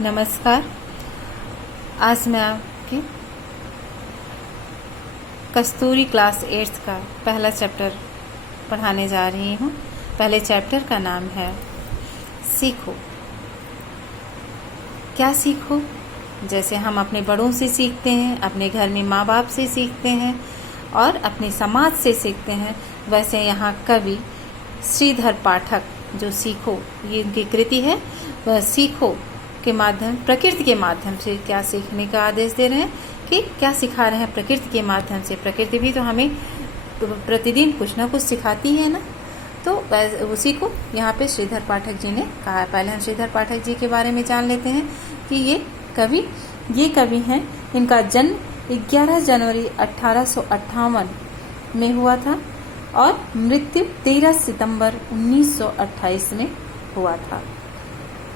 नमस्कार। आज मैं आपकी कस्तूरी क्लास 8 का पहला चैप्टर पढ़ाने जा रही हूँ। पहले चैप्टर का नाम है सीखो। क्या सीखो? जैसे हम अपने बड़ों से सीखते हैं, अपने घर में माँ बाप से सीखते हैं और अपने समाज से सीखते हैं, वैसे यहाँ कवि श्रीधर पाठक जो सीखो, ये उनकी कृति है, वह सीखो के माध्यम, प्रकृति के माध्यम से क्या सीखने का आदेश दे रहे हैं कि क्या सिखा रहे हैं प्रकृति के माध्यम से। प्रकृति भी तो हमें प्रतिदिन कुछ ना कुछ सिखाती है ना, तो उसी को यहाँ पे श्रीधर पाठक जी ने कहा है। पहले हम श्रीधर पाठक जी के बारे में जान लेते हैं कि ये कवि हैं। इनका जन्म 11 जनवरी 1858 में हुआ था और मृत्यु 13 सितंबर 1928 में हुआ था।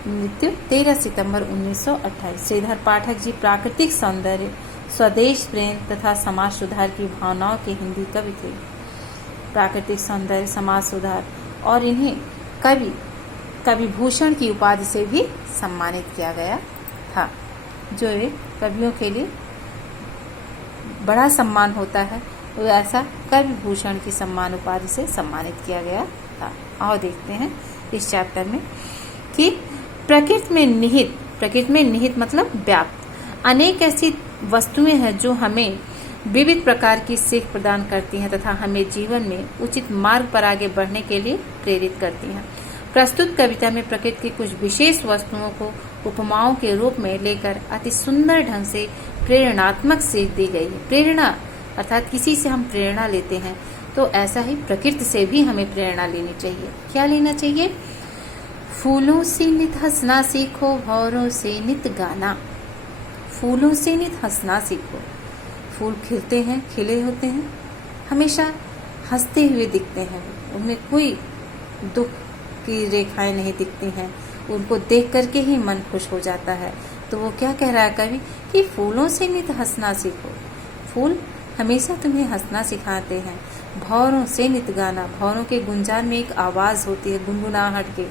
मृत्यु 13 सितंबर 1928। श्रीधर पाठक जी प्राकृतिक सौंदर्य, स्वदेश प्रेम तथा समाज सुधार की भावनाओं के हिंदी कवि थे। प्राकृतिक सौंदर्य, समाज सुधार, और इन्हें कवि भूषण की उपाधि से भी सम्मानित किया गया था, जो एक कवियों के लिए बड़ा सम्मान होता है, वो ऐसा कवि भूषण की सम्मान उपाधि से सम्मानित किया गया था। आओ देखते हैं इस चैप्टर में कि प्रकृति में निहित मतलब व्याप्त अनेक ऐसी वस्तुएं हैं जो हमें विविध प्रकार की सीख प्रदान करती हैं तथा हमें जीवन में उचित मार्ग पर आगे बढ़ने के लिए प्रेरित करती हैं। प्रस्तुत कविता में प्रकृति की कुछ विशेष वस्तुओं को उपमाओं के रूप में लेकर अति सुंदर ढंग से प्रेरणात्मक सीख दी गई है। प्रेरणा अर्थात किसी से हम प्रेरणा लेते हैं तो ऐसा ही प्रकृति से भी हमें प्रेरणा लेनी चाहिए। क्या लेना चाहिए? फूलों से नित हंसना सीखो, भौरों से नित गाना। फूलों से नित हंसना सीखो। फूल खिलते हैं, खिले होते हैं, हमेशा हंसते हुए दिखते हैं, उनमें कोई दुख की रेखाएं नहीं दिखती हैं, उनको देख करके ही मन खुश हो जाता है। तो वो क्या कह रहा है कवि कि फूलों से नित हंसना सीखो। फूल हमेशा तुम्हें हंसना सिखाते हैं। भौरों से नित गाना, भौरों के गुंजान में एक आवाज होती है गुनगुनाहट के,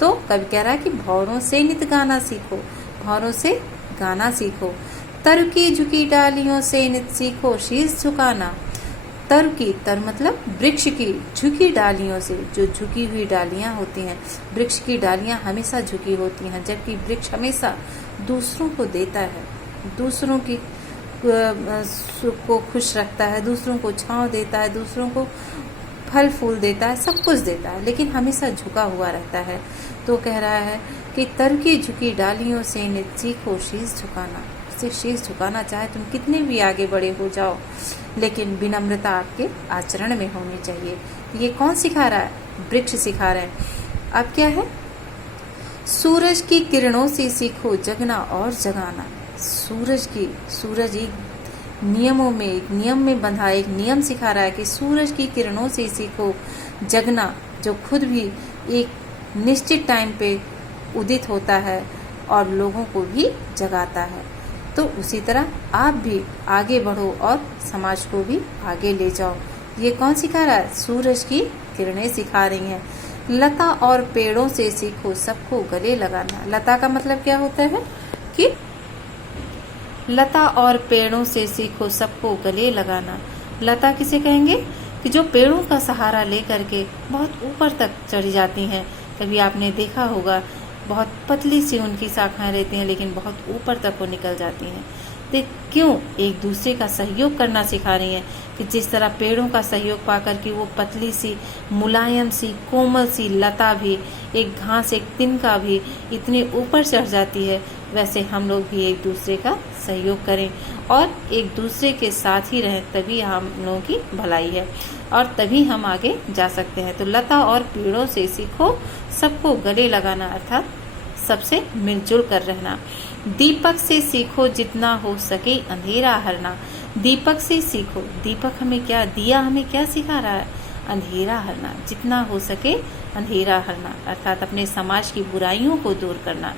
तो कवि कह रहा है कि भौरों से नित गाना सीखो, भौरों से गाना सीखो। तरु की झुकी डालियों से नित सीखो शीश झुकाना। तर मतलब वृक्ष की झुकी डालियों से, जो झुकी हुई डालियां होती हैं, वृक्ष की डालियां हमेशा झुकी होती हैं, जबकि वृक्ष हमेशा दूसरों को देता है, दूसरों की को खुश रखता है, दूसरों को छांव देता है, दूसरों को फल फूल देता है, सब कुछ देता है, लेकिन हमेशा झुका हुआ रहता है। तो कह रहा है कि तर की झुकी डालियों से नित सीखो शीश झुकाना। शीश झुकाना, चाहे तुम कितने भी आगे बड़े हो जाओ, लेकिन विनम्रता आपके आचरण में होनी चाहिए। ये कौन सिखा रहा है? वृक्ष सिखा रहे हैं। अब क्या है? सूरज की किरणों से सीखो जगना और जगाना। सूरज एक नियम में बंधा एक नियम सिखा रहा है कि सूरज की किरणों से सीखो जगना, जो खुद भी एक निश्चित टाइम पे उदित होता है और लोगों को भी जगाता है। तो उसी तरह आप भी आगे बढ़ो और समाज को भी आगे ले जाओ। ये कौन सिखा रहा है? सूरज की किरणें सिखा रही हैं। लता और पेड़ों से सीखो सबको गले लगाना। लता का मतलब क्या होता है कि लता और पेड़ों से सीखो सबको गले लगाना। लता किसे कहेंगे? कि जो पेड़ों का सहारा लेकर के बहुत ऊपर तक चढ़ जाती हैं। कभी आपने देखा होगा, बहुत पतली सी उनकी शाखाएं रहती हैं, लेकिन बहुत ऊपर तक वो निकल जाती हैं। तो क्यों? एक दूसरे का सहयोग करना सिखा रही हैं कि जिस तरह पेड़ों का सहयोग पाकर के वो पतली सी, मुलायम सी, कोमल सी लता भी, एक घास, एक तिनका भी इतने ऊपर चढ़ जाती है, वैसे हम लोग भी एक दूसरे का सहयोग करें और एक दूसरे के साथ ही रहें, तभी हम लोगों की भलाई है और तभी हम आगे जा सकते हैं। तो लता और पेड़ों से सीखो सबको गले लगाना, अर्थात सबसे मिलजुल कर रहना। दीपक से सीखो जितना हो सके अंधेरा हरना। दीपक से सीखो। दीपक हमें क्या, दिया हमें क्या सिखा रहा है? अंधेरा हरना, जितना हो सके अंधेरा हरना, अर्थात अपने समाज की बुराइयों को दूर करना।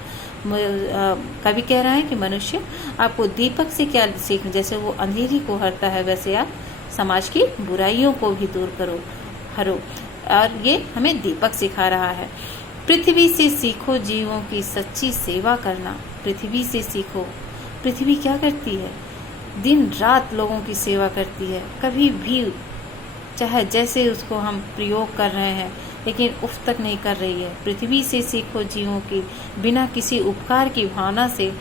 कवि कह रहा है कि मनुष्य आपको दीपक से क्या सीखना, जैसे वो अंधेरी को हरता है वैसे आप समाज की बुराइयों को भी दूर हरो। और ये हमें दीपक सिखा रहा है। पृथ्वी से सीखो जीवों की सच्ची सेवा करना। पृथ्वी से सीखो। पृथ्वी क्या करती है? दिन रात लोगों की सेवा करती है। कभी भी चाहे जैसे उसको हम प्रयोग कर रहे हैं, लेकिन उफ तक नहीं कर रही है। पृथ्वी से सीखो जीवों की बिना किसी उपकार की भावना से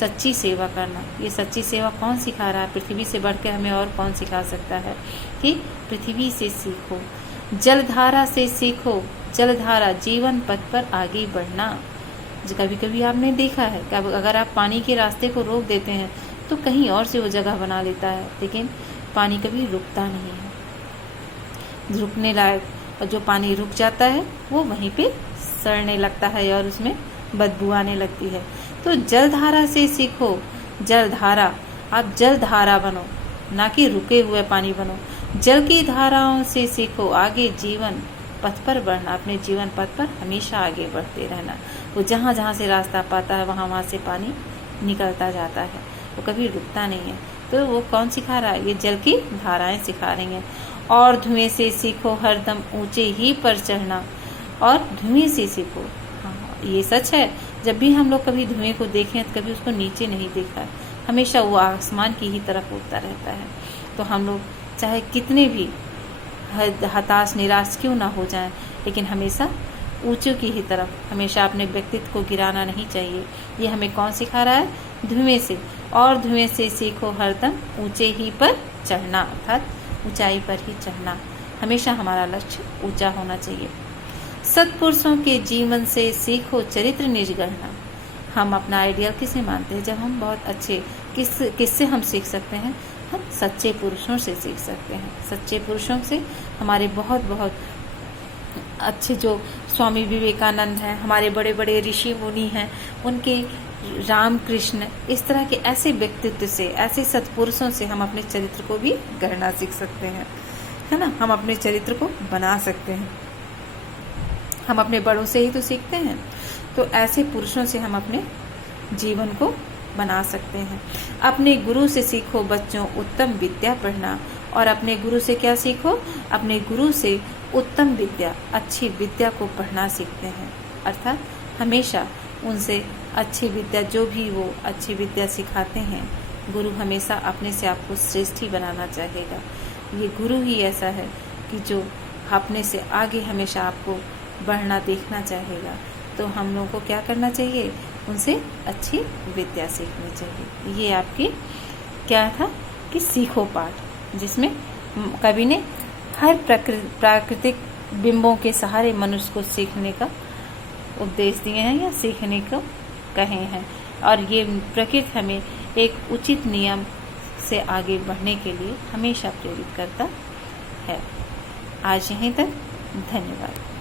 सच्ची सेवा करना। ये सच्ची सेवा कौन सिखा रहा है? पृथ्वी से बढ़ के हमें और कौन सिखा सकता है? कि पृथ्वी से सीखो। जलधारा से सीखो। जलधारा जीवन पथ पर आगे बढ़ना। कभी कभी आपने देखा है कि अगर आप पानी के रास्ते को रोक देते हैं तो कहीं और से वो जगह बना लेता है, लेकिन पानी कभी रुकता नहीं है। रुकने लायक, और जो पानी रुक जाता है वो वहीं पे सड़ने लगता है और उसमें बदबू आने लगती है। तो जलधारा से सीखो। जलधारा, आप जलधारा बनो, ना कि रुके हुए पानी बनो। जल की धाराओं से सीखो आगे जीवन पथ पर बढ़ना। अपने जीवन पथ पर हमेशा आगे बढ़ते रहना। वो जहाँ जहाँ से रास्ता पाता है वहाँ वहाँ से पानी निकलता जाता है, वो कभी रुकता नहीं है। तो वो कौन सिखा रहा है? ये जल की धाराएं सिखा रही हैं। और धुएं से सीखो हरदम ऊंचे ही पर चढ़ना। और धुएं से सीखो। हाँ, ये सच है। जब भी हम लोग कभी धुएं को देखें तो कभी उसको नीचे नहीं देखा है, हमेशा वो आसमान की ही तरफ उड़ता रहता है। तो हम लोग चाहे कितने भी हताश निराश क्यों ना हो जाएं, लेकिन हमेशा ऊंचों की ही तरफ, हमेशा अपने व्यक्तित्व को गिराना नहीं चाहिए। ये हमें कौन सिखा रहा है? धुएं से। और धुएं से सीखो हरदम ऊंचे ही पर चढ़ना, अर्थात ऊंचाई पर ही चढ़ना। हमेशा हमारा लक्ष्य ऊंचा होना चाहिए। सत्पुरुषों के जीवन से सीखो चरित्र निज गढ़ना। हम अपना आइडियल किसे मानते हैं? जब हम बहुत अच्छे किससे हम सीख सकते हैं? हम सच्चे पुरुषों से सीख सकते हैं। सच्चे पुरुषों से हमारे बहुत बहुत अच्छे जो स्वामी विवेकानंद हैं, हमारे बड़े बड़े ऋषि मुनि हैं, उनके रामकृष्ण, इस तरह के ऐसे व्यक्तित्व से, ऐसे सत्पुरुषों से हम अपने चरित्र को भी गढ़ना सीख सकते हैं, है ना। हम अपने चरित्र को बना सकते हैं। हम अपने बड़ों से ही तो सीखते हैं, तो ऐसे पुरुषों से हम अपने जीवन को बना सकते हैं। अपने गुरु से सीखो बच्चों उत्तम विद्या पढ़ना। और अपने गुरु से क्या सीखो? अपने गुरु से उत्तम विद्या, अच्छी विद्या को पढ़ना सीखते हैं। अर्थात हमेशा उनसे अच्छी विद्या, जो भी वो अच्छी विद्या सिखाते हैं, गुरु हमेशा अपने से आपको श्रेष्ठ ही बनाना चाहेगा। ये गुरु ही ऐसा है कि जो अपने से आगे हमेशा आपको बढ़ना देखना चाहेगा। तो हम लोगों को क्या करना चाहिए? उनसे अच्छी विद्या सीखनी चाहिए। ये आपकी क्या था कि सीखो पाठ, जिसमें कवि ने हर प्राकृतिक बिंबों के सहारे मनुष्य को सीखने का उपदेश दिए हैं या सीखने को कहे हैं। और ये प्रकृति हमें एक उचित नियम से आगे बढ़ने के लिए हमेशा प्रेरित करता है। आज यहीं तक, धन्यवाद।